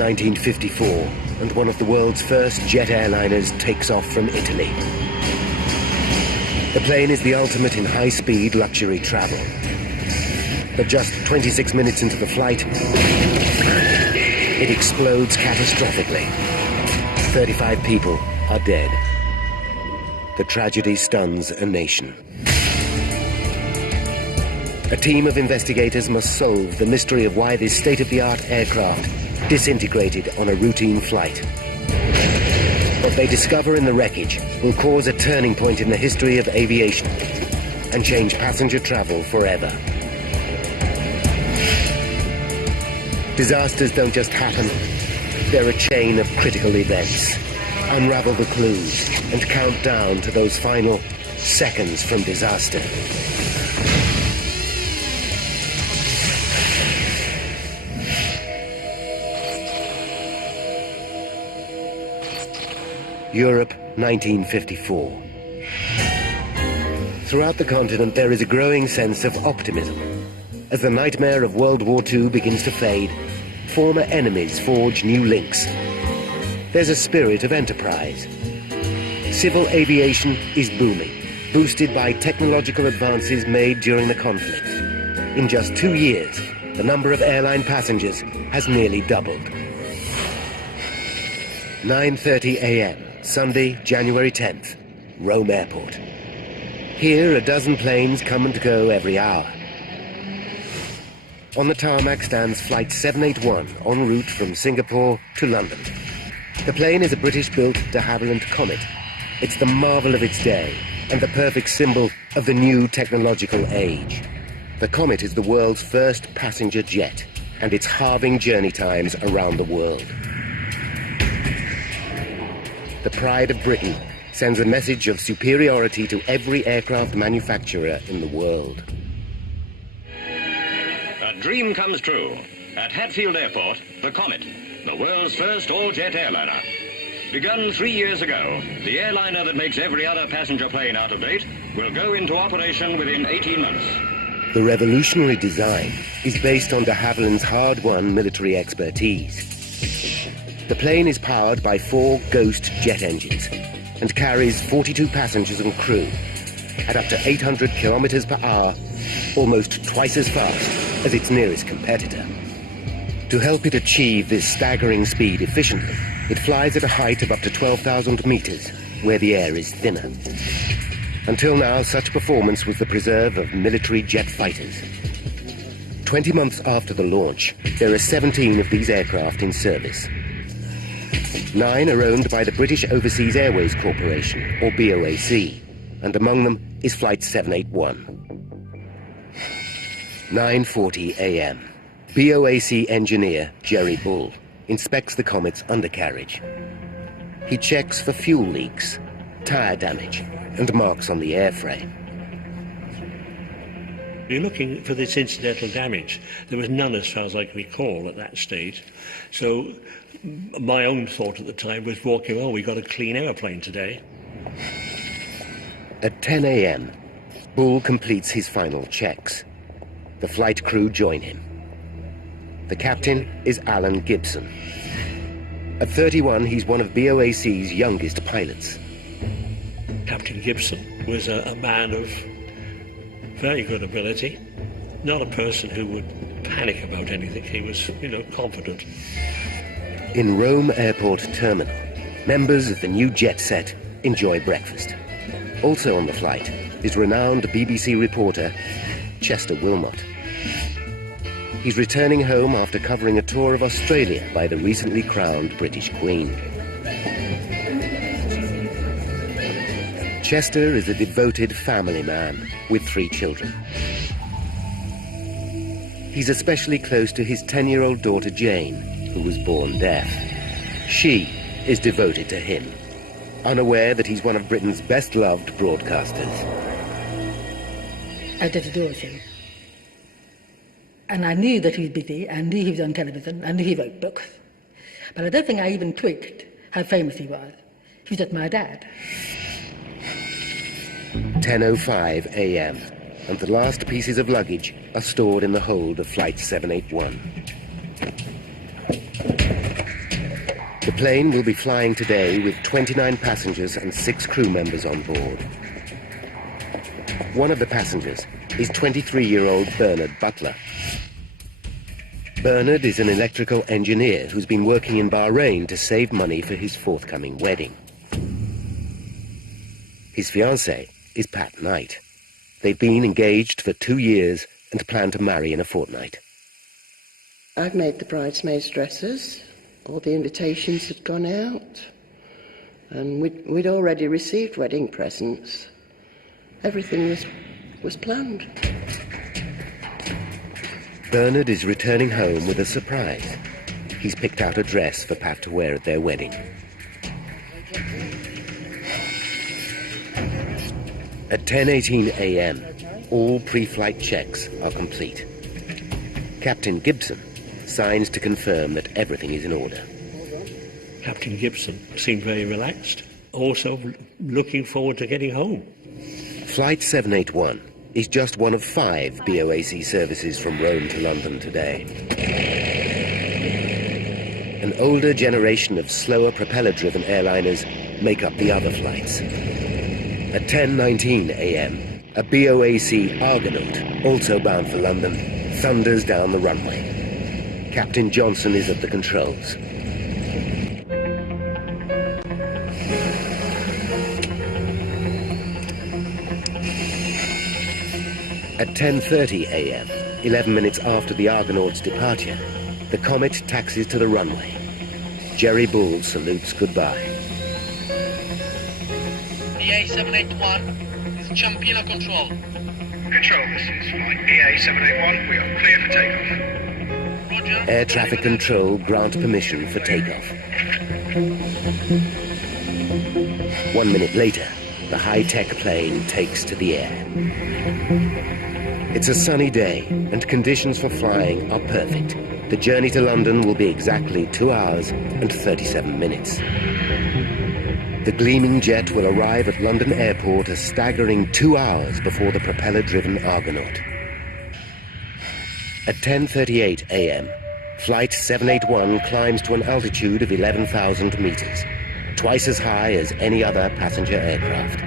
1954, and one of the world's first jet airliners takes off from Italy. The plane is the ultimate in high-speed luxury travel. But just 26 minutes into the flight, it explodes catastrophically. 35 people are dead. The tragedy stuns a nation. A team of investigators must solve the mystery of why this state-of-the-art aircraft disintegrated on a routine flight. What they discover in the wreckage will cause a turning point in the history of aviation and change passenger travel forever. Disasters don't just happen, they're a chain of critical events. Unravel the clues and count down to those final seconds from disaster. Europe, 1954. Throughout the continent, there is a growing sense of optimism. As the nightmare of World War II begins to fade, former enemies forge new links. There's a spirit of enterprise. Civil aviation is booming, boosted by technological advances made during the conflict. In just 2 years, the number of airline passengers has nearly doubled. 9:30 a.m., Sunday, January 10th, Rome Airport. Here, a dozen planes come and go every hour. On the tarmac stands Flight 781, en route from Singapore to London. The plane is a British-built DeHavilland Comet. It's the marvel of its day, and the perfect symbol of the new technological age. The Comet is the world's first passenger jet, and it's halving journey times around the world. The pride of Britain sends a message of superiority to every aircraft manufacturer in the world. A dream comes true. At Hatfield Airport, the Comet, the world's first all-jet airliner. Begun 3 years ago, the airliner that makes every other passenger plane out of date will go into operation within 18 months. The revolutionary design is based on DeHavilland's hard-won military expertise. The plane is powered by 4 Ghost jet engines and carries 42 passengers and crew at up to 800 kilometers per hour, almost twice as fast as its nearest competitor. To help it achieve this staggering speed efficiently, it flies at a height of up to 12,000 meters, where the air is thinner. Until now, such performance was the preserve of military jet fighters. 20 months after the launch, there are 17 of these aircraft in service. 9 are owned by the British Overseas Airways Corporation, or BOAC, and among them is Flight 781. 9:40 a.m. BOAC engineer Jerry Bull inspects the Comet's undercarriage. He checks for fuel leaks, tire damage, and marks on the airframe. We're looking for this incidental damage. There was none as far as I can recall at that stage. So my own thought at the time was walking, oh, we got a clean aeroplane today. At 10 a.m., Bull completes his final checks. The flight crew join him. The captain is Alan Gibson. At 31, he's one of BOAC's youngest pilots. Captain Gibson was a man of very good ability, not a person who would panic about anything. He was, confident. In Rome Airport Terminal, members of the new jet set enjoy breakfast. Also on the flight is renowned BBC reporter Chester Wilmot. He's returning home after covering a tour of Australia by the recently crowned British Queen. Chester is a devoted family man with 3 children. He's especially close to his 10-year-old daughter Jane, who was born deaf. She is devoted to him, unaware that he's one of Britain's best-loved broadcasters. I did adore him. And I knew that he was busy, I knew he was on television, I knew he wrote books. But I don't think I even twigged how famous he was. He was just my dad. 10:05 a.m. and the last pieces of luggage are stored in the hold of Flight 781. The plane will be flying today with 29 passengers and 6 crew members on board. One of the passengers is 23-year-old Bernard Butler. Bernard is an electrical engineer who's been working in Bahrain to save money for his forthcoming wedding. His fiancée is Pat Knight. They've been engaged for 2 years and plan to marry in a fortnight. I've made the bridesmaids' dresses. All the invitations had gone out. And we'd already received wedding presents. Everything was planned. Bernard is returning home with a surprise. He's picked out a dress for Pat to wear at their wedding. At 10:18 a.m., all pre-flight checks are complete. Captain Gibson signs to confirm that everything is in order. Captain Gibson seemed very relaxed, also looking forward to getting home. Flight 781 is just one of 5 BOAC services from Rome to London today. An older generation of slower propeller-driven airliners make up the other flights. At 10:19 a.m., a BOAC Argonaut, also bound for London, thunders down the runway. Captain Johnson is at the controls. At 10:30 a.m., 11 minutes after the Argonaut's departure, the Comet taxis to the runway. Jerry Bull salutes goodbye. BA781 is Champino Control. Control, this is flight BA781. We are clear for takeoff. Roger. Air traffic control grant permission for takeoff. 1 minute later, the high-tech plane takes to the air. It's a sunny day, and conditions for flying are perfect. The journey to London will be exactly 2 hours and 37 minutes. The gleaming jet will arrive at London Airport a staggering 2 hours before the propeller-driven Argonaut. At 10:38 a.m., Flight 781 climbs to an altitude of 11,000 meters, twice as high as any other passenger aircraft.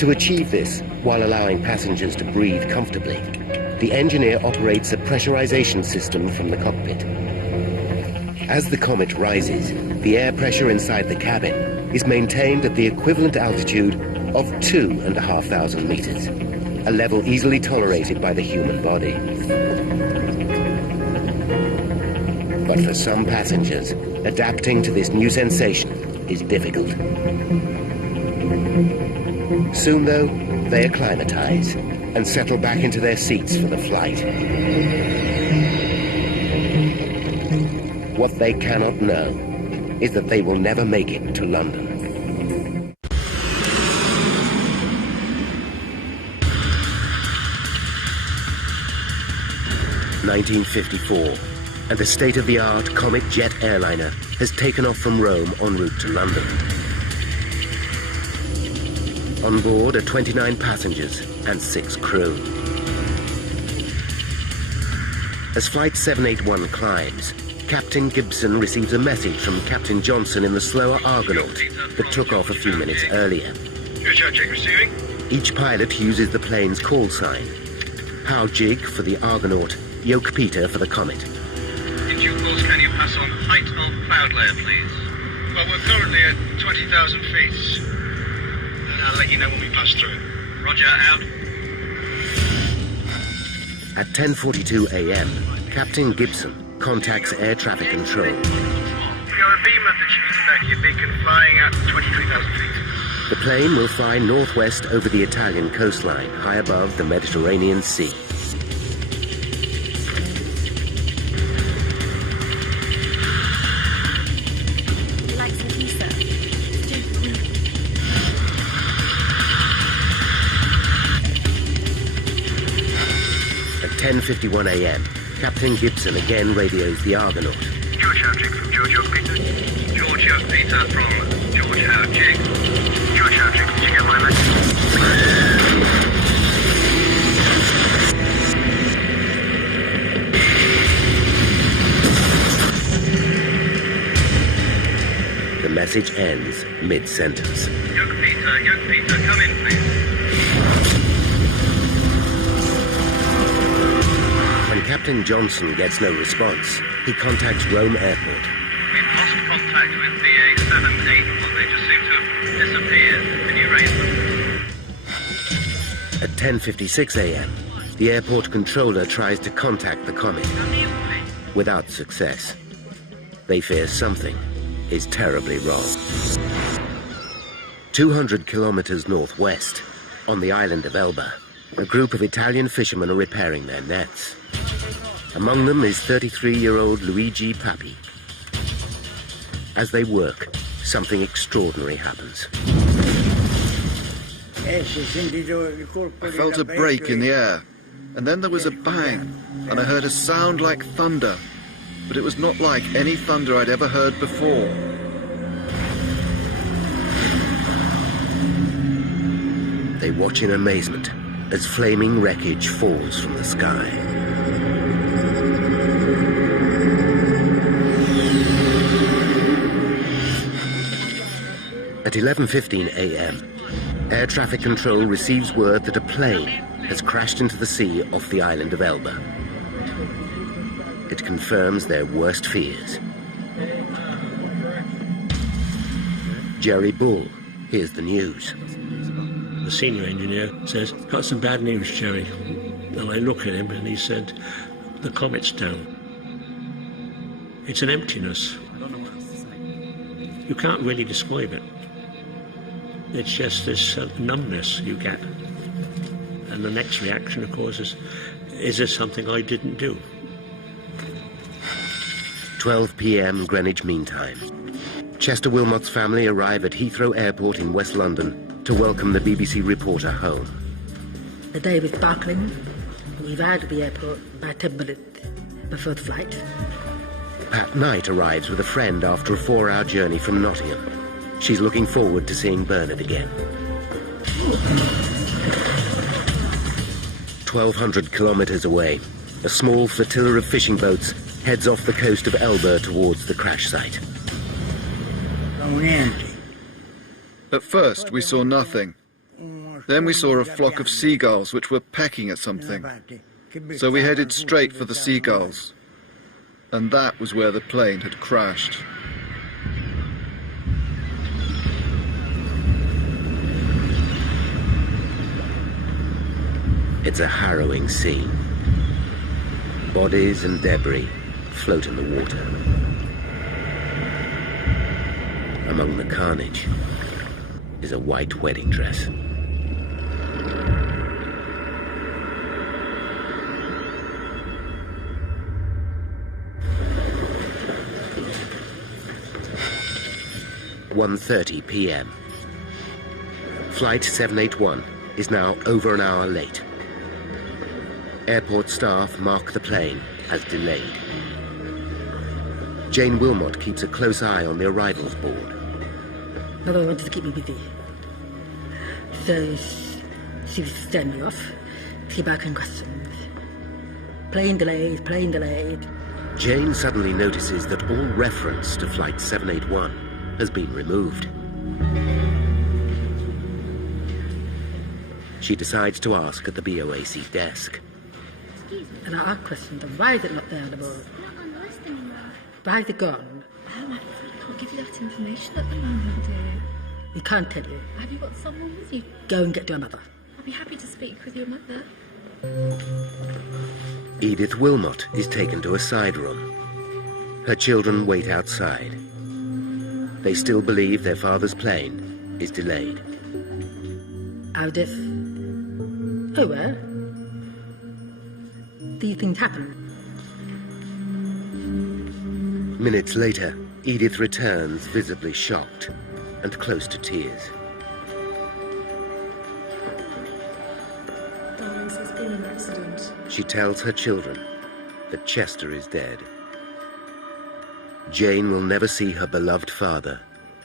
To achieve this, while allowing passengers to breathe comfortably, the engineer operates a pressurization system from the cockpit. As the Comet rises, the air pressure inside the cabin is maintained at the equivalent altitude of 2,500 meters, a level easily tolerated by the human body. But for some passengers, adapting to this new sensation is difficult. Soon, though, they acclimatize and settle back into their seats for the flight. What they cannot know is that they will never make it to London. (1954), and a state-of-the-art Comet jet airliner has taken off from Rome en route to London. On board are 29 passengers and 6 crew. As Flight 781 climbs, Captain Gibson receives a message from Captain Johnson in the slower Argonaut that took off a few minutes earlier. Check receiving. Each pilot uses the plane's call sign. Pow jig for the Argonaut, yoke Peter for the Comet. In due course, can you pass on height of cloud layer, please? Well, we're currently at 20,000 feet. I'll let you know when we pass through. Roger, out. At 10:42 a.m., Captain Gibson contacts air traffic control. If you're a beam of the Civitavecchia beacon flying at 23,000 feet. The plane will fly northwest over the Italian coastline, high above the Mediterranean Sea. At 10:51 a.m., Captain Gibson again radios the Argonaut. George Howard from George Howard Peter. George Howard Peter from George Howard Jig. George Howard Jig, did you get my message? message ends mid-sentence. Young Peter, come in, please. When Captain Johnson gets no response, he contacts Rome Airport. We've lost contact with BA 781. They just seem to have disappeared. Can you raise them? At 10:56 a.m., the airport controller tries to contact the Comet. Without success. They fear something is terribly wrong. 200 kilometers northwest, on the island of Elba, a group of Italian fishermen are repairing their nets. Among them is 33-year-old Luigi Papi. As they work, something extraordinary happens. I felt a break in the air, and then there was a bang, and I heard a sound like thunder, but it was not like any thunder I'd ever heard before. They watch in amazement as flaming wreckage falls from the sky. At 11:15 a.m., air traffic control receives word that a plane has crashed into the sea off the island of Elba. It confirms their worst fears. Jerry Bull hears the news. The senior engineer says, "Got some bad news, Jerry." And I look at him and he said, "The Comet's down. It's an emptiness. You can't really describe it. It's just this numbness you get." And the next reaction, of course, is this something I didn't do? 12 p.m. Greenwich Mean Time. Chester Wilmot's family arrive at Heathrow Airport in West London to welcome the BBC reporter home. The day was sparkling. We arrived at the airport about 10 minutes before the flight. Pat Knight arrives with a friend after a 4-hour journey from Nottingham. She's looking forward to seeing Bernard again. 1,200 kilometres away, a small flotilla of fishing boats heads off the coast of Elba towards the crash site. At first, we saw nothing. Then we saw a flock of seagulls which were pecking at something. So we headed straight for the seagulls. And that was where the plane had crashed. It's a harrowing scene. Bodies and debris float in the water. Among the carnage is a white wedding dress. (1:30 p.m.) Flight 781 is now over an hour late. Airport staff mark the plane as delayed. Jane Wilmot keeps a close eye on the arrivals board. Mother wanted to keep me busy. So she was standing off to keep asking questions. Plane delayed, plane delayed. Jane suddenly notices that all reference to Flight 781 has been removed. She decides to ask at the BOAC desk. And I asked questions of why is it not there on the board? Not on the list anymore. Why is it gone? I can't give you that information at the moment, dear. We can't tell you. Have you got someone with you? Go and get your mother. I'll be happy to speak with your mother. Edith Wilmot is taken to a side room. Her children wait outside. They still believe their father's plane is delayed. How this? Oh, well. These things happen. Minutes later, Edith returns visibly shocked and close to tears. Darling, there's been an accident. She tells her children that Chester is dead. Jane will never see her beloved father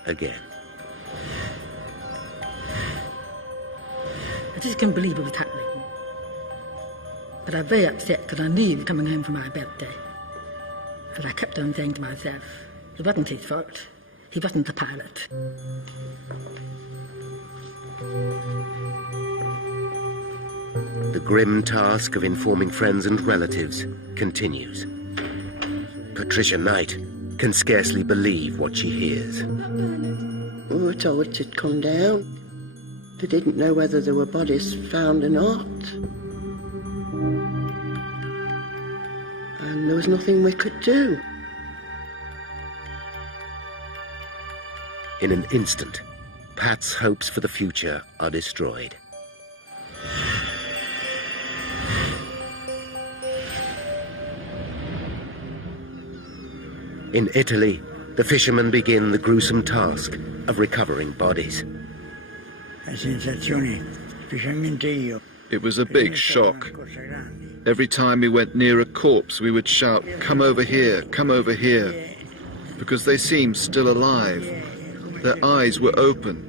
again. I just couldn't believe it was happening. But I was very upset because I knew he was coming home for my birthday. And I kept on saying to myself, it wasn't his fault. He wasn't the pilot. The grim task of informing friends and relatives continues. Patricia Knight can scarcely believe what she hears. We were told it'd come down. They didn't know whether there were bodies found or not. And there was nothing we could do. In an instant, Pat's hopes for the future are destroyed. In Italy, the fishermen begin the gruesome task of recovering bodies. It was a big shock. Every time we went near a corpse, we would shout, "Come over here, come over here," because they seemed still alive. Their eyes were open.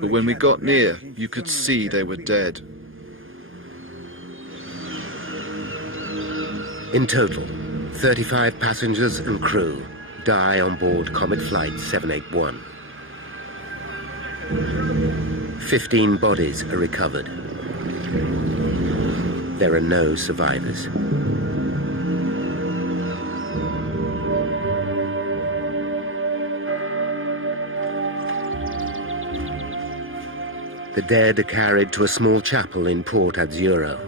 But when we got near, you could see they were dead. In total, 35 passengers and crew die on board Comet Flight 781. 15 bodies are recovered. There are no survivors. The dead are carried to a small chapel in Port Azzurro.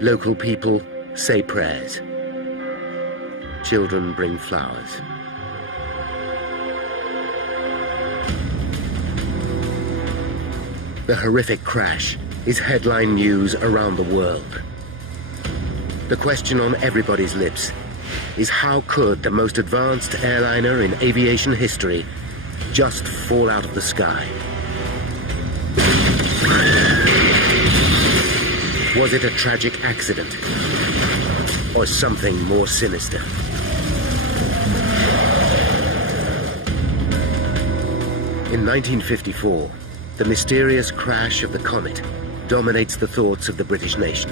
Local people say prayers. Children bring flowers. The horrific crash is headline news around the world. The question on everybody's lips is, how could the most advanced airliner in aviation history just fall out of the sky? Was it a tragic accident, or something more sinister? In 1954, the mysterious crash of the Comet dominates the thoughts of the British nation.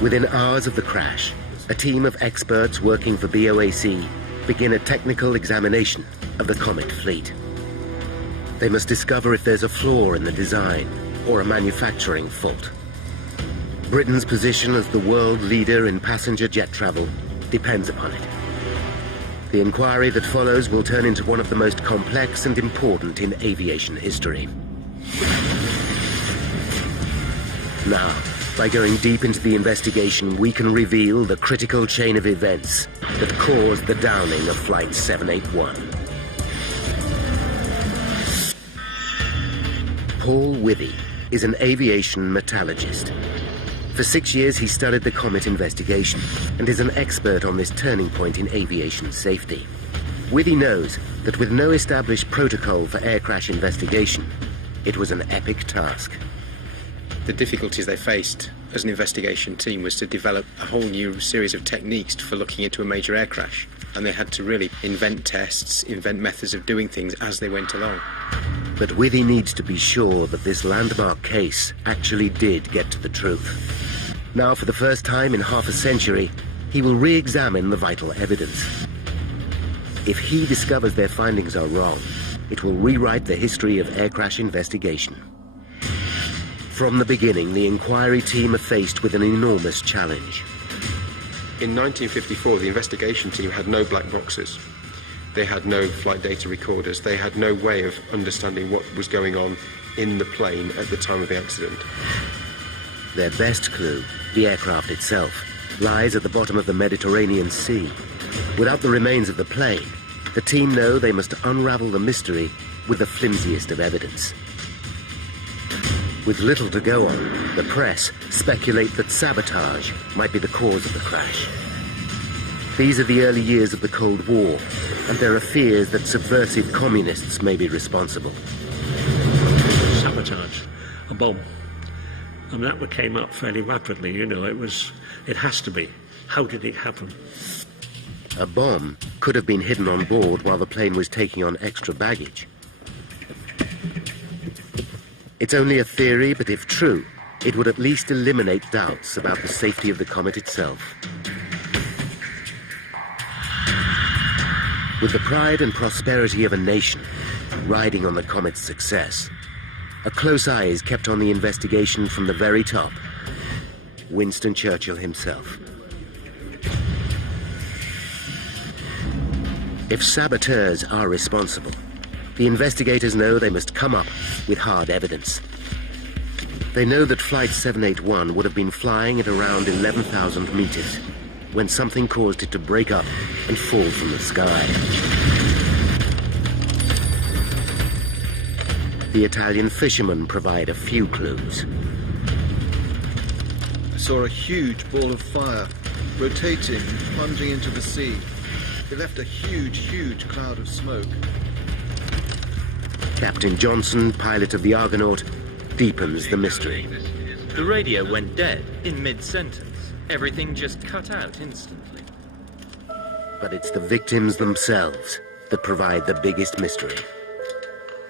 Within hours of the crash, a team of experts working for BOAC begin a technical examination of the Comet fleet. They must discover if there's a flaw in the design or a manufacturing fault. Britain's position as the world leader in passenger jet travel depends upon it. The inquiry that follows will turn into one of the most complex and important in aviation history. Now, by going deep into the investigation, we can reveal the critical chain of events that caused the downing of Flight 781. Paul Withy is an aviation metallurgist. For 6 years, he studied the Comet investigation and is an expert on this turning point in aviation safety. Withy knows that with no established protocol for air crash investigation, it was an epic task. The difficulties they faced as an investigation team was to develop a whole new series of techniques for looking into a major air crash. And they had to really invent tests, invent methods of doing things as they went along. But Withy needs to be sure that this landmark case actually did get to the truth. Now, for the first time in half a century, he will re-examine the vital evidence. If he discovers their findings are wrong, it will rewrite the history of air crash investigation. From the beginning, the inquiry team are faced with an enormous challenge. In 1954, the investigation team had no black boxes. They had no flight data recorders. They had no way of understanding what was going on in the plane at the time of the accident. Their best clue, the aircraft itself, lies at the bottom of the Mediterranean Sea. Without the remains of the plane, the team know they must unravel the mystery with the flimsiest of evidence. With little to go on, the press speculate that sabotage might be the cause of the crash. These are the early years of the Cold War, and there are fears that subversive communists may be responsible. Sabotage, a bomb. And that came up fairly rapidly, you know, it has to be. How did it happen? A bomb could have been hidden on board while the plane was taking on extra baggage. It's only a theory, but if true, it would at least eliminate doubts about the safety of the Comet itself. With the pride and prosperity of a nation riding on the Comet's success, a close eye is kept on the investigation from the very top. Winston Churchill himself. If saboteurs are responsible, the investigators know they must come up with hard evidence. They know that Flight 781 would have been flying at around 11,000 meters when something caused it to break up and fall from the sky. The Italian fishermen provide a few clues. I saw a huge ball of fire rotating, plunging into the sea. It left a huge, huge cloud of smoke. Captain Johnson, pilot of the Argonaut, deepens the mystery. The radio went dead in mid-sentence. Everything just cut out instantly. But it's the victims themselves that provide the biggest mystery.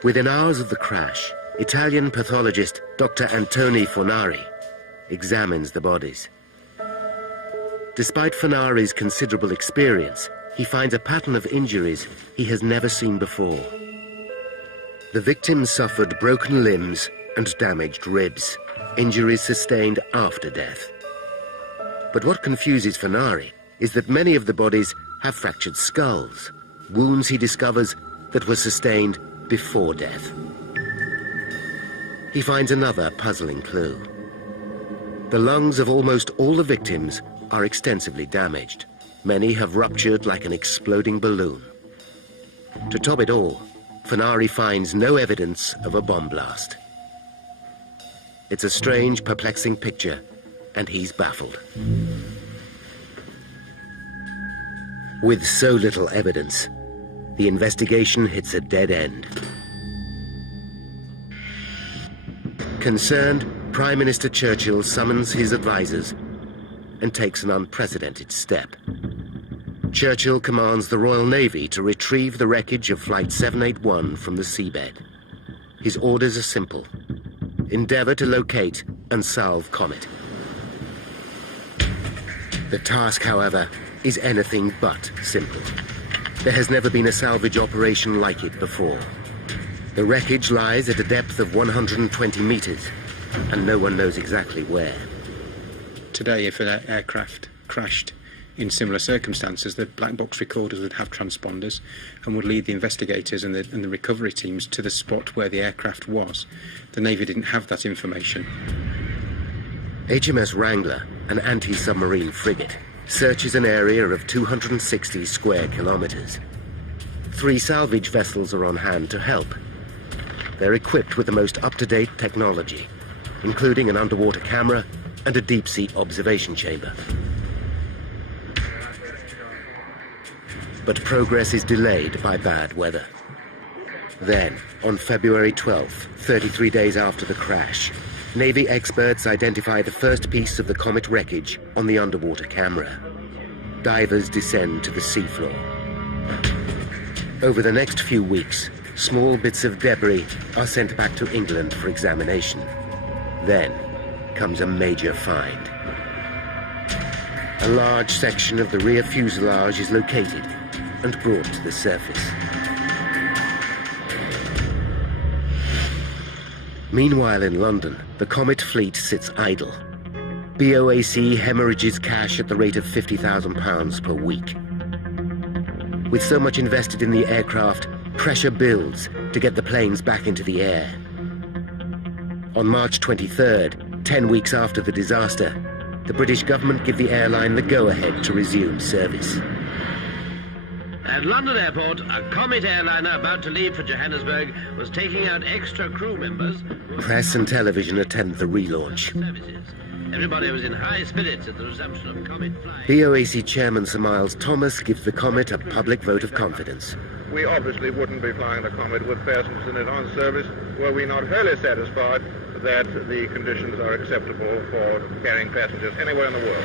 Within hours of the crash, Italian pathologist Dr. Antoni Fornari examines the bodies. Despite Fornari's considerable experience, he finds a pattern of injuries he has never seen before. The victims suffered broken limbs and damaged ribs, injuries sustained after death. But what confuses Fornari is that many of the bodies have fractured skulls, wounds he discovers that were sustained before death. He finds another puzzling clue. The lungs of almost all the victims are extensively damaged. Many have ruptured like an exploding balloon. To top it all, Fornari finds no evidence of a bomb blast. It's a strange, perplexing picture, and he's baffled. With so little evidence, the investigation hits a dead end. Concerned, Prime Minister Churchill summons his advisors and takes an unprecedented step. Churchill commands the Royal Navy to retrieve the wreckage of Flight 781 from the seabed. His orders are simple: endeavour to locate and salve Comet. The task, however, is anything but simple. There has never been a salvage operation like it before. The wreckage lies at a depth of 120 meters, and no one knows exactly where. Today, if an aircraft crashed in similar circumstances, the black box recorders would have transponders and would lead the investigators and the recovery teams to the spot where the aircraft was. The Navy didn't have that information. HMS Wrangler, an anti-submarine frigate, searches an area of 260 square kilometers. 3 salvage vessels are on hand to help. They're equipped with the most up-to-date technology, including an underwater camera and a deep-sea observation chamber. But progress is delayed by bad weather. Then, on February 12th, 33 days after the crash, Navy experts identify the first piece of the Comet wreckage on the underwater camera. Divers descend to the seafloor. Over the next few weeks, small bits of debris are sent back to England for examination. Then comes a major find. A large section of the rear fuselage is located and brought to the surface. Meanwhile in London, the Comet fleet sits idle. BOAC hemorrhages cash at the rate of £50,000 per week. With so much invested in the aircraft, pressure builds to get the planes back into the air. On March 23rd, 10 weeks after the disaster, the British government give the airline the go-ahead to resume service. At London Airport, a Comet airliner about to leave for Johannesburg was taking out extra crew members. Press and television attend the relaunch. Everybody was in high spirits at the resumption of Comet flight. BOAC Chairman Sir Miles Thomas gives the Comet a public vote of confidence. We obviously wouldn't be flying the Comet with passengers in it on service were we not wholly satisfied that the conditions are acceptable for carrying passengers anywhere in the world.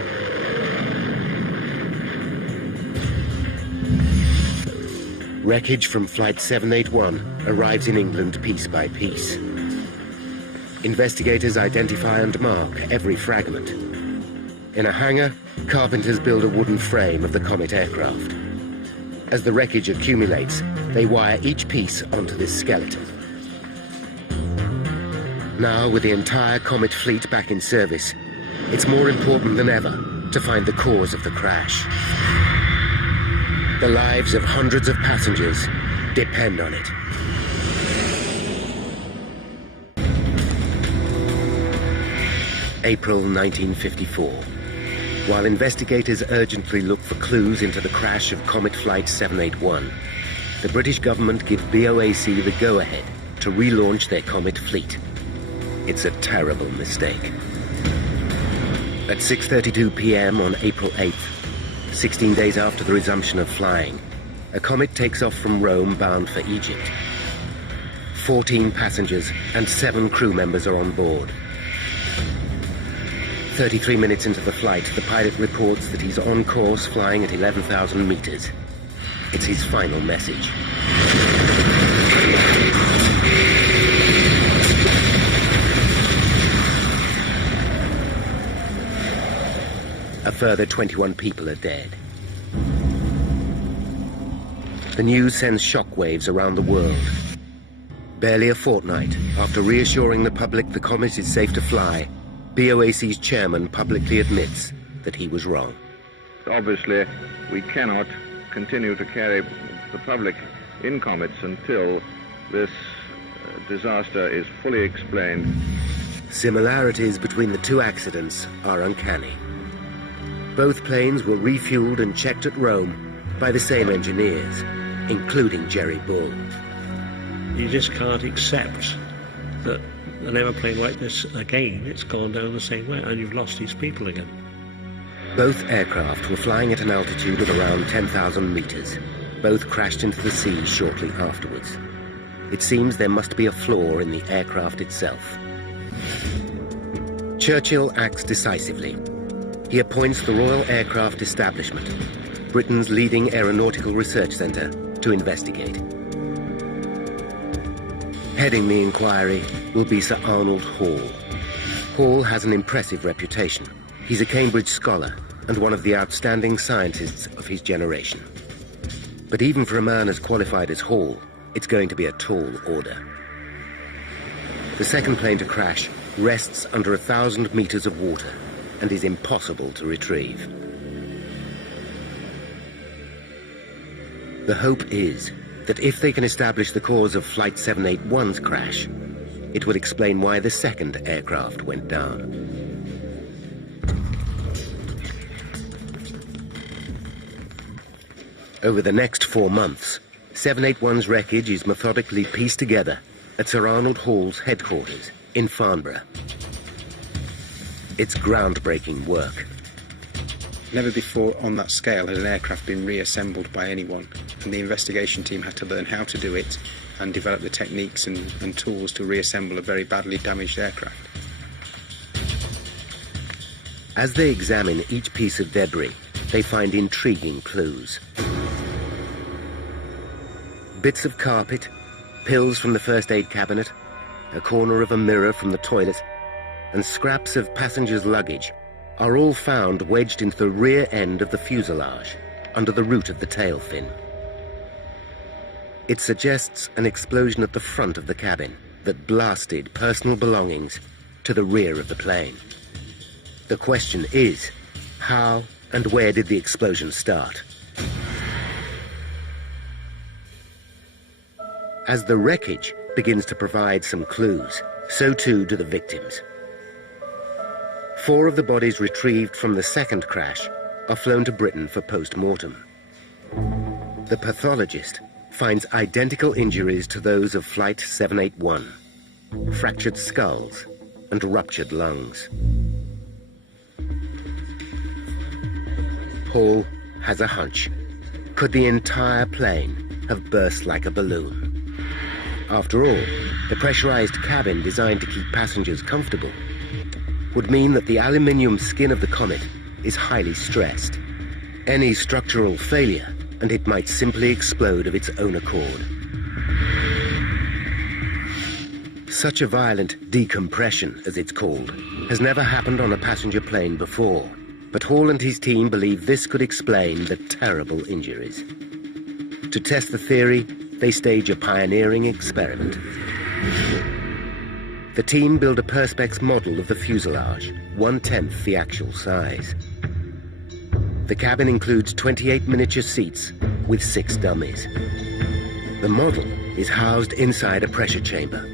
Wreckage from Flight 781 arrives in England piece by piece. Investigators identify and mark every fragment. In a hangar, carpenters build a wooden frame of the Comet aircraft. As the wreckage accumulates, they wire each piece onto this skeleton. Now, with the entire Comet fleet back in service, it's more important than ever to find the cause of the crash. The lives of hundreds of passengers depend on it. April 1954. While investigators urgently look for clues into the crash of Comet Flight 781, the British government give BOAC the go-ahead to relaunch their Comet fleet. It's a terrible mistake. At 6:32 p.m. on April 8th, 16 days after the resumption of flying, a Comet takes off from Rome bound for Egypt. 14 passengers and 7 crew members are on board. 33 minutes into the flight, the pilot reports that he's on course flying at 11,000 meters. It's his final message. A further 21 people are dead. The news sends shockwaves around the world. Barely a fortnight after reassuring the public the Comet is safe to fly, BOAC's chairman publicly admits that he was wrong. Obviously, we cannot continue to carry the public in Comets until this disaster is fully explained. Similarities between the two accidents are uncanny. Both planes were refueled and checked at Rome by the same engineers, including Jerry Bull. You just can't accept that an aeroplane like this again, it's gone down the same way, and you've lost these people again. Both aircraft were flying at an altitude of around 10,000 meters. Both crashed into the sea shortly afterwards. It seems there must be a flaw in the aircraft itself. Churchill acts decisively. He appoints the Royal Aircraft Establishment, Britain's leading aeronautical research centre, to investigate. Heading the inquiry will be Sir Arnold Hall. Hall has an impressive reputation. He's a Cambridge scholar and one of the outstanding scientists of his generation. But even for a man as qualified as Hall, it's going to be a tall order. The second plane to crash rests under 1,000 meters of water and is impossible to retrieve. The hope is that if they can establish the cause of Flight 781's crash, it will explain why the second aircraft went down. Over the next 4 months, 781's wreckage is methodically pieced together at Sir Arnold Hall's headquarters in Farnborough. It's groundbreaking work. Never before on that scale had an aircraft been reassembled by anyone, and the investigation team had to learn how to do it and develop the techniques and tools to reassemble a very badly damaged aircraft. As they examine each piece of debris, they find intriguing clues. Bits of carpet, pills from the first aid cabinet, a corner of a mirror from the toilet, and scraps of passengers' luggage are all found wedged into the rear end of the fuselage, under the root of the tail fin. It suggests an explosion at the front of the cabin that blasted personal belongings to the rear of the plane. The question is, how and where did the explosion start? As the wreckage begins to provide some clues, so too do the victims. 4 of the bodies retrieved from the second crash are flown to Britain for post-mortem. The pathologist finds identical injuries to those of Flight 781, fractured skulls and ruptured lungs. Hall has a hunch. Could the entire plane have burst like a balloon? After all, the pressurized cabin designed to keep passengers comfortable would mean that the aluminium skin of the Comet is highly stressed. Any structural failure, and it might simply explode of its own accord. Such a violent decompression, as it's called, has never happened on a passenger plane before, but Hall and his team believe this could explain the terrible injuries. To test the theory, they stage a pioneering experiment. The team build a Perspex model of the fuselage, 1/10 the actual size. The cabin includes 28 miniature seats with 6 dummies. The model is housed inside a pressure chamber.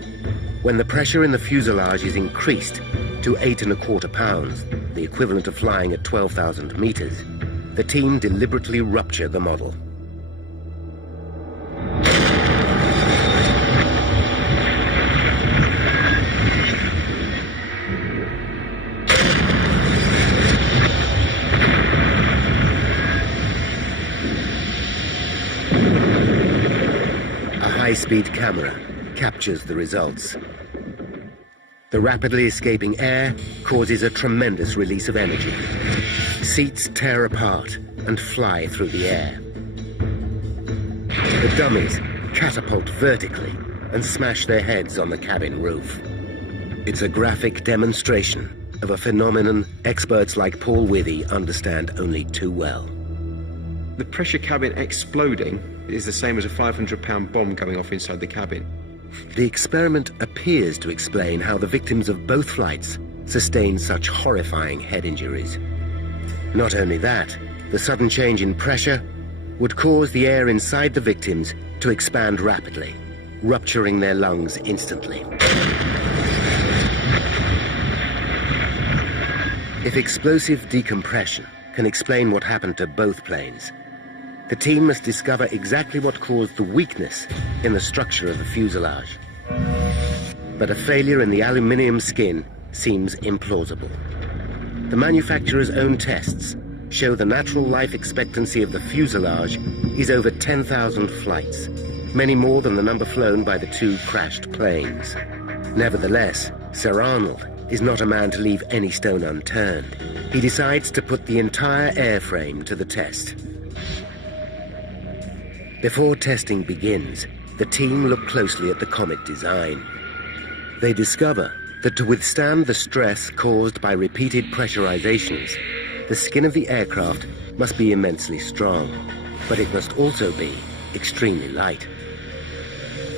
When the pressure in the fuselage is increased to 8¼ pounds, the equivalent of flying at 12,000 meters, the team deliberately rupture the model. A high-speed camera captures the results. The rapidly escaping air causes a tremendous release of energy. Seats tear apart and fly through the air. The dummies catapult vertically and smash their heads on the cabin roof. It's a graphic demonstration of a phenomenon experts like Paul Withy understand only too well. The pressure cabin exploding is the same as a 500-pound bomb going off inside the cabin. The experiment appears to explain how the victims of both flights sustained such horrifying head injuries. Not only that, the sudden change in pressure would cause the air inside the victims to expand rapidly, rupturing their lungs instantly. If explosive decompression can explain what happened to both planes, the team must discover exactly what caused the weakness in the structure of the fuselage. But a failure in the aluminium skin seems implausible. The manufacturer's own tests show the natural life expectancy of the fuselage is over 10,000 flights, many more than the number flown by the 2 crashed planes. Nevertheless, Sir Arnold is not a man to leave any stone unturned. He decides to put the entire airframe to the test. Before testing begins, the team look closely at the Comet design. They discover that to withstand the stress caused by repeated pressurizations, the skin of the aircraft must be immensely strong, but it must also be extremely light.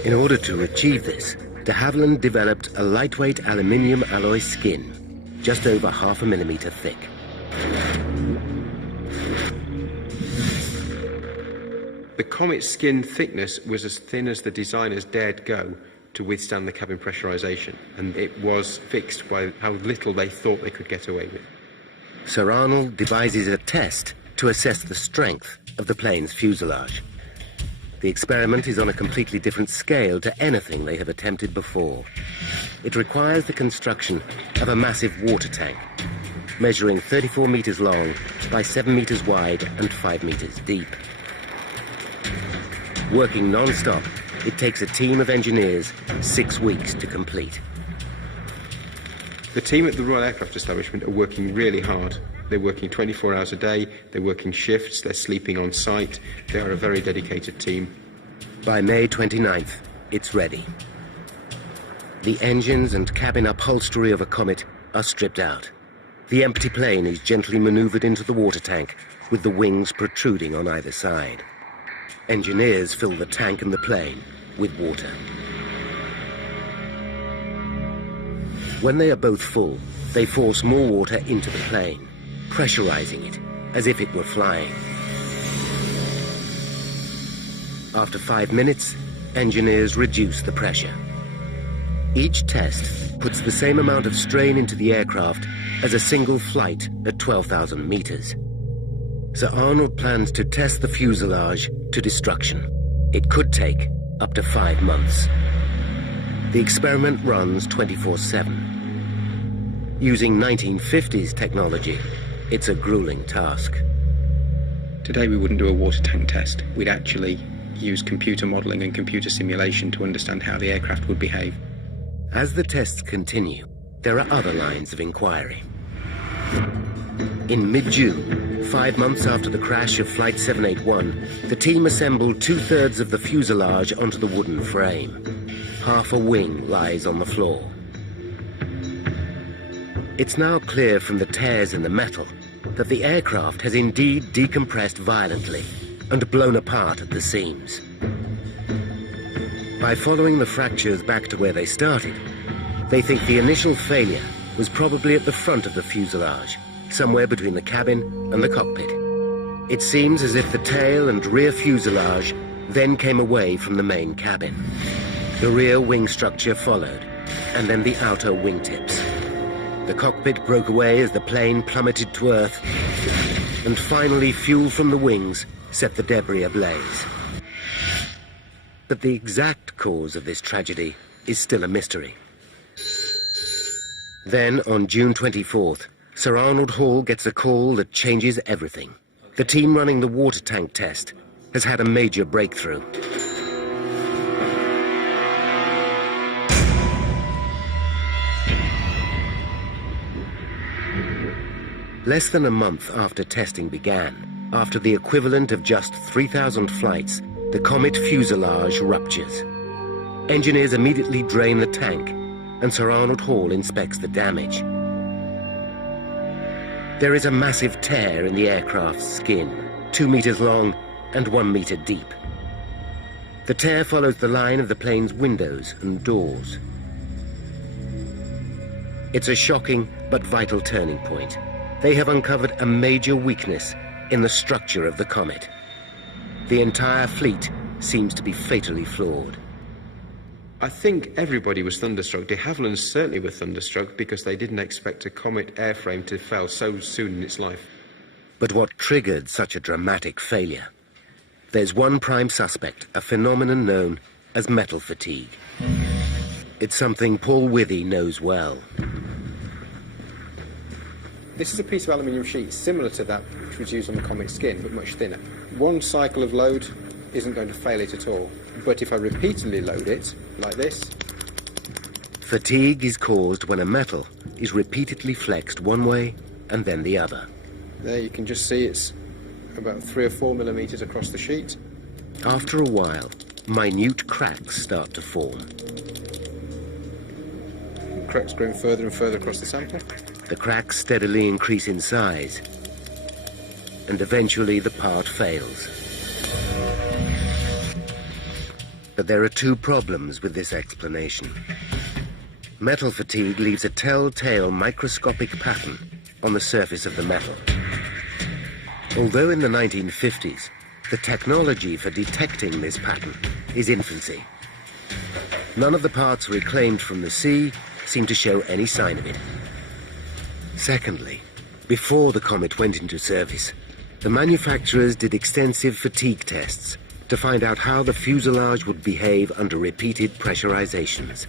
In order to achieve this, DeHavilland developed a lightweight aluminium alloy skin, just over 0.5 millimeter thick. The Comet's skin thickness was as thin as the designers dared go to withstand the cabin pressurization, and it was fixed by how little they thought they could get away with. Sir Arnold devises a test to assess the strength of the plane's fuselage. The experiment is on a completely different scale to anything they have attempted before. It requires the construction of a massive water tank, measuring 34 meters long by 7 meters wide and 5 meters deep. Working non-stop, it takes a team of engineers 6 weeks to complete. The team at the Royal Aircraft Establishment are working really hard. They're working 24 hours a day, they're working shifts, they're sleeping on site. They are a very dedicated team. By May 29th, it's ready. The engines and cabin upholstery of a Comet are stripped out. The empty plane is gently maneuvered into the water tank, with the wings protruding on either side. Engineers fill the tank and the plane with water. When they are both full, they force more water into the plane, pressurizing it as if it were flying. After 5 minutes, engineers reduce the pressure. Each test puts the same amount of strain into the aircraft as a single flight at 12,000 meters. Sir Arnold plans to test the fuselage to destruction. It could take up to 5 months. The experiment runs 24/7. Using 1950s technology, it's a grueling task. Today we wouldn't do a water tank test. We'd actually use computer modelling and computer simulation to understand how the aircraft would behave. As the tests continue, there are other lines of inquiry. In mid-June, 5 months after the crash of Flight 781, the team assembled 2/3 of the fuselage onto the wooden frame. half a wing lies on the floor. It's now clear from the tears in the metal that the aircraft has indeed decompressed violently and blown apart at the seams. By following the fractures back to where they started, they think the initial failure was probably at the front of the fuselage, somewhere between the cabin and the cockpit. It seems as if the tail and rear fuselage then came away from the main cabin. The rear wing structure followed, and then the outer wingtips. The cockpit broke away as the plane plummeted to Earth, and finally fuel from the wings set the debris ablaze. But the exact cause of this tragedy is still a mystery. Then, on June 24th, Sir Arnold Hall gets a call that changes everything. The team running the water tank test has had a major breakthrough. Less than a month after testing began, after the equivalent of just 3,000 flights, the Comet fuselage ruptures. Engineers immediately drain the tank, and Sir Arnold Hall inspects the damage. There is a massive tear in the aircraft's skin, 2 meters long and 1 meter deep. The tear follows the line of the plane's windows and doors. It's a shocking but vital turning point. They have uncovered a major weakness in the structure of the Comet. The entire fleet seems to be fatally flawed. I think everybody was thunderstruck. DeHavilland certainly were thunderstruck because they didn't expect a Comet airframe to fail so soon in its life. But what triggered such a dramatic failure? There's one prime suspect, a phenomenon known as metal fatigue. It's something Paul Withy knows well. This is a piece of aluminium sheet similar to that which was used on the Comet skin, but much thinner. One cycle of load isn't going to fail it at all. But if I repeatedly load it, like this... Fatigue is caused when a metal is repeatedly flexed one way and then the other. There you can just see it's about 3 or 4 millimeters across the sheet. After a while, minute cracks start to form. The cracks growing further and further across the sample. The cracks steadily increase in size, and eventually the part fails. But there are two problems with this explanation. Metal fatigue leaves a telltale microscopic pattern on the surface of the metal. Although in the 1950s, the technology for detecting this pattern is infancy. None of the parts reclaimed from the sea seem to show any sign of it. Secondly, before the Comet went into service, the manufacturers did extensive fatigue tests to find out how the fuselage would behave under repeated pressurizations.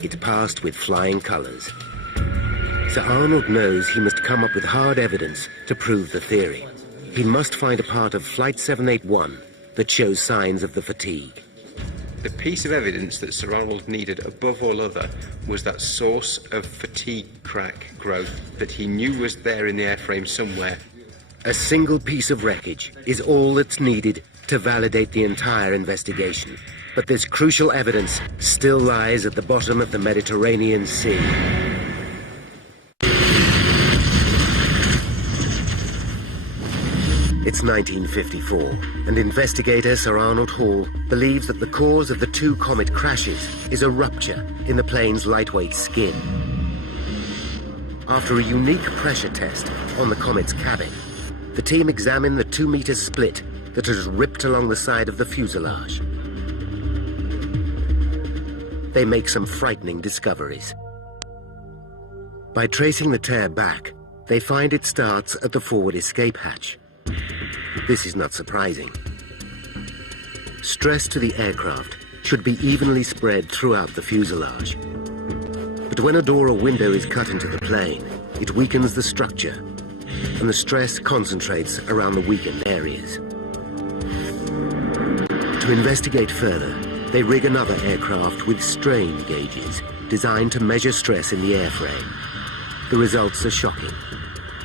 It passed with flying colors. Sir Arnold knows he must come up with hard evidence to prove the theory. He must find a part of Flight 781 that shows signs of the fatigue. The piece of evidence that Sir Arnold needed above all other was that source of fatigue crack growth that he knew was there in the airframe somewhere. A single piece of wreckage is all that's needed to validate the entire investigation. But this crucial evidence still lies at the bottom of the Mediterranean Sea. It's 1954, and investigator Sir Arnold Hall believes that the cause of the two Comet crashes is a rupture in the plane's lightweight skin. After a unique pressure test on the Comet's cabin, the team examined the 2-meter split that has ripped along the side of the fuselage. They make some frightening discoveries. By tracing the tear back, they find it starts at the forward escape hatch. This is not surprising. Stress to the aircraft should be evenly spread throughout the fuselage. But when a door or window is cut into the plane, it weakens the structure, and the stress concentrates around the weakened areas. To investigate further, they rig another aircraft with strain gauges designed to measure stress in the airframe. The results are shocking.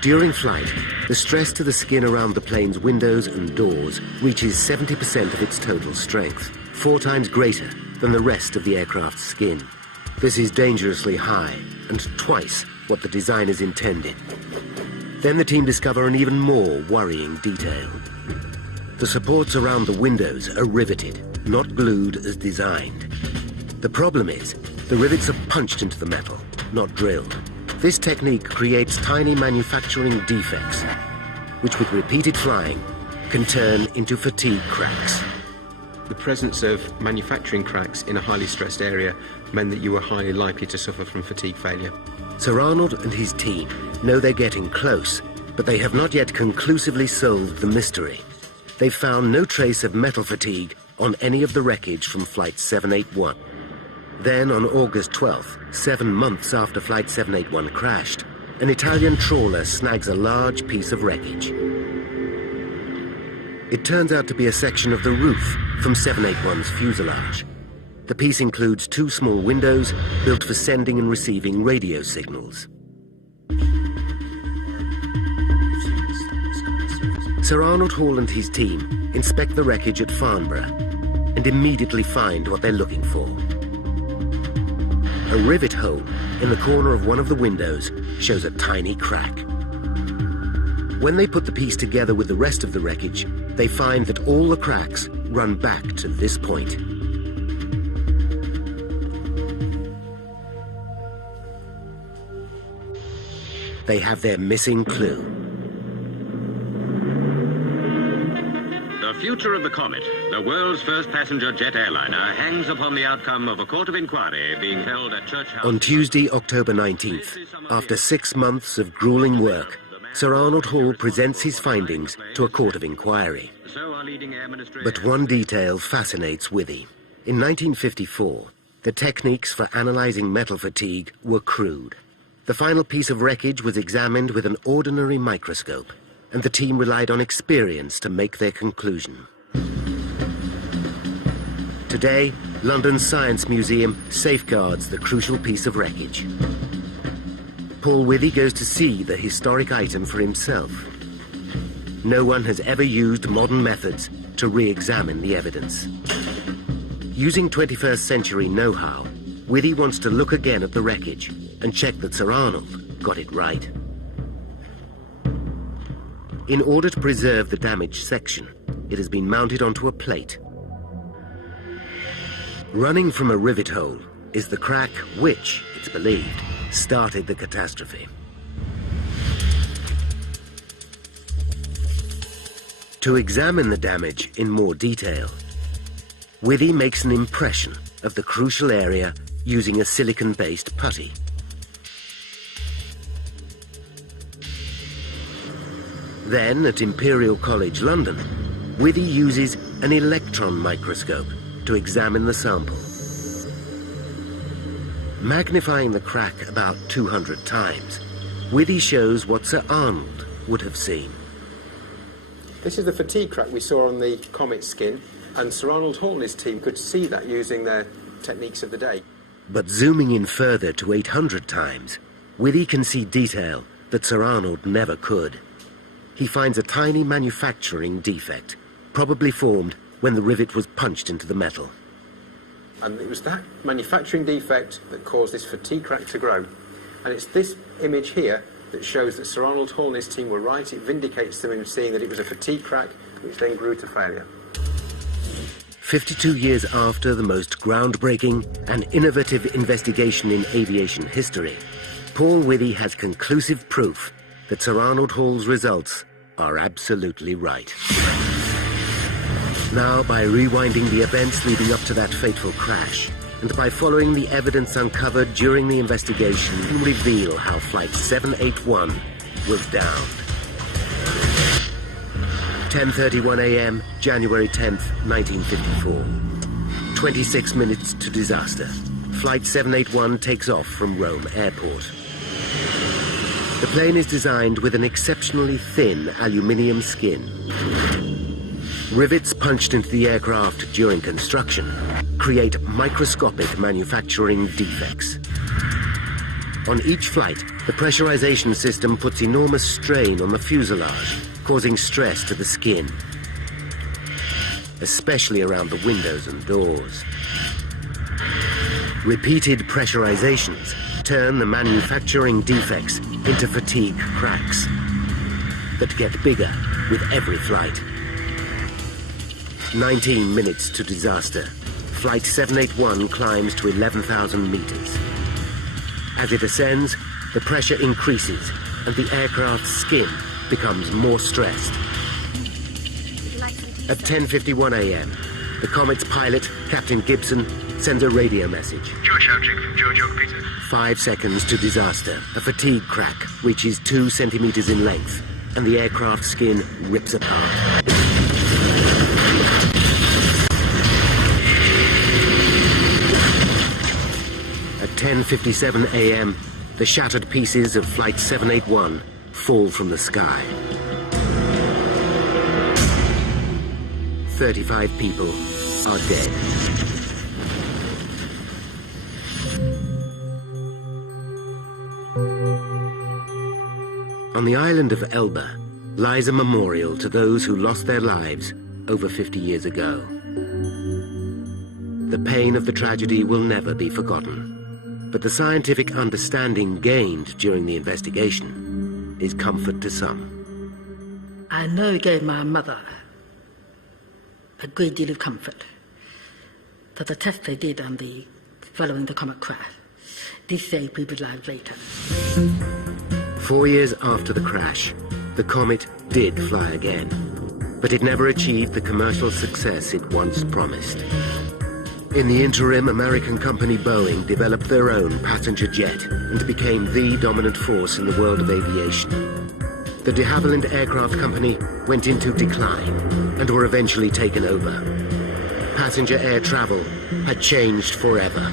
During flight, the stress to the skin around the plane's windows and doors reaches 70% of its total strength, 4 times greater than the rest of the aircraft's skin. This is dangerously high and twice what the designers intended. Then the team discover an even more worrying detail. The supports around the windows are riveted, not glued as designed. The problem is, the rivets are punched into the metal, not drilled. This technique creates tiny manufacturing defects, which with repeated flying can turn into fatigue cracks. The presence of manufacturing cracks in a highly stressed area meant that you were highly likely to suffer from fatigue failure. Sir Arnold and his team know they're getting close, but they have not yet conclusively solved the mystery. They've found no trace of metal fatigue on any of the wreckage from Flight 781. Then, on August 12th, 7 months after Flight 781 crashed, an Italian trawler snags a large piece of wreckage. It turns out to be a section of the roof from 781's fuselage. The piece includes 2 small windows built for sending and receiving radio signals. Sir Arnold Hall and his team inspect the wreckage at Farnborough and immediately find what they're looking for. A rivet hole in the corner of one of the windows shows a tiny crack. When they put the piece together with the rest of the wreckage, they find that all the cracks run back to this point. They have their missing clue. The future of the Comet, the world's first passenger jet airliner, hangs upon the outcome of a court of inquiry being held at Church House. On Tuesday, October 19th, after 6 months of grueling work, Sir Arnold Hall presents his findings to a court of inquiry. But one detail fascinates Withy. In 1954, the techniques for analysing metal fatigue were crude. The final piece of wreckage was examined with an ordinary microscope, and the team relied on experience to make their conclusion. Today, London's Science Museum safeguards the crucial piece of wreckage. Paul Withy goes to see the historic item for himself. No one has ever used modern methods to re-examine the evidence. Using 21st century know-how, Withy wants to look again at the wreckage and check that Sir Arnold got it right. In order to preserve the damaged section, it has been mounted onto a plate. Running from a rivet hole is the crack which, it's believed, started the catastrophe. To examine the damage in more detail, Withy makes an impression of the crucial area using a silicon-based putty. Then, at Imperial College London, Withy uses an electron microscope to examine the sample. Magnifying the crack about 200 times, Withy shows what Sir Arnold would have seen. This is the fatigue crack we saw on the Comet skin, and Sir Arnold Hall and his team could see that using their techniques of the day. But zooming in further to 800 times, Withy can see detail that Sir Arnold never could. He finds a tiny manufacturing defect, probably formed when the rivet was punched into the metal. And it was that manufacturing defect that caused this fatigue crack to grow. And it's this image here that shows that Sir Arnold Hall and his team were right. It vindicates them in seeing that it was a fatigue crack, which then grew to failure. 52 years after the most groundbreaking and innovative investigation in aviation history, Paul Withy has conclusive proof that Sir Arnold Hall's results are absolutely right. Now, by rewinding the events leading up to that fateful crash, and by following the evidence uncovered during the investigation, we reveal how Flight 781 was downed. 10:31 a.m., January 10th, 1954. 26 minutes to disaster. Flight 781 takes off from Rome Airport. The plane is designed with an exceptionally thin aluminium skin. Rivets punched into the aircraft during construction create microscopic manufacturing defects. On each flight, the pressurization system puts enormous strain on the fuselage, causing stress to the skin, especially around the windows and doors. Repeated pressurizations turn the manufacturing defects into fatigue cracks that get bigger with every flight. 19 minutes to disaster. Flight 781 climbs to 11,000 meters. As it ascends, the pressure increases and the aircraft's skin becomes more stressed. At 10:51 a.m., the Comet's pilot, Captain Gibson, sends a radio message. George Houghton from George York Peter. 5 seconds to disaster. A fatigue crack reaches 2 centimeters in length, and the aircraft skin rips apart. At 10:57 a.m., the shattered pieces of Flight 781 fall from the sky. 35 people are dead. On the island of Elba lies a memorial to those who lost their lives over 50 years ago. The pain of the tragedy will never be forgotten, but the scientific understanding gained during the investigation is comfort to some. I know it gave my mother a great deal of comfort that the test they did on following the Comet crash did save people's lives later. 4 years after the crash, the Comet did fly again, but it never achieved the commercial success it once promised. In the interim, American company Boeing developed their own passenger jet and became the dominant force in the world of aviation. The DeHavilland Aircraft Company went into decline and were eventually taken over. Passenger air travel had changed forever.